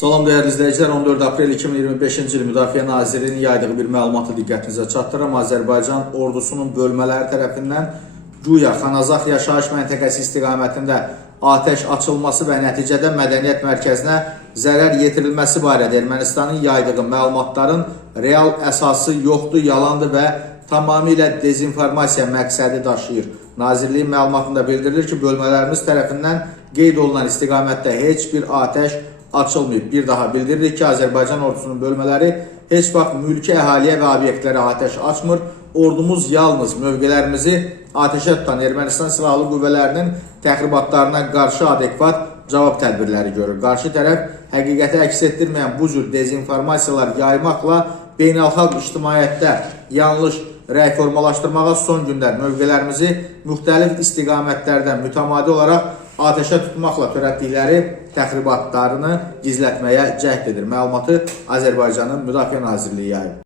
Salam değerli izleyiciler, 14 aprel 2025-ci il Müdafiə Nazirliyinin yaydığı bir məlumatı diqqətinizə çatdırıram. Azərbaycan ordusunun bölmələri tərəfindən güya Xanazaq yaşayış məntəqəsi istiqamətində atəş açılması və nəticədə mədəniyyət mərkəzinə zərər yetirilməsi barədə Ermənistanın yaydığı məlumatların real əsası yoxdur, yalandır və tamamilə dezinformasiya məqsədi daşıyır. Nazirliyin məlumatında bildirilir ki, bölmələrimiz tərəfindən qeyd olunan istiqamətdə heç bir atəş açılmayıb. Bir daha bildiririk ki, Azərbaycan ordusunun bölmələri heç vaxt mülki əhaliyə və obyektlərə atəş açmır. Ordumuz yalnız mövqelərimizi atəşə tutan Ermənistan silahlı qüvvələrinin təxribatlarına qarşı adekvat cavab tədbirləri görür. Qarşı tərəf həqiqəti əks etdirməyən bu cür dezinformasiyalar yaymaqla beynəlxalq ictimaiyyətdə yanlış rəy formalaşdırmağa son günlər mövqelərimizi müxtəlif istiqamətlərdən mütəmadi olaraq atəşə tutmaqla törətdikləri təxribatlarını gizlətməyə cəhd edir. Məlumatı Azərbaycanın Müdafiə Nazirliyi yayıb.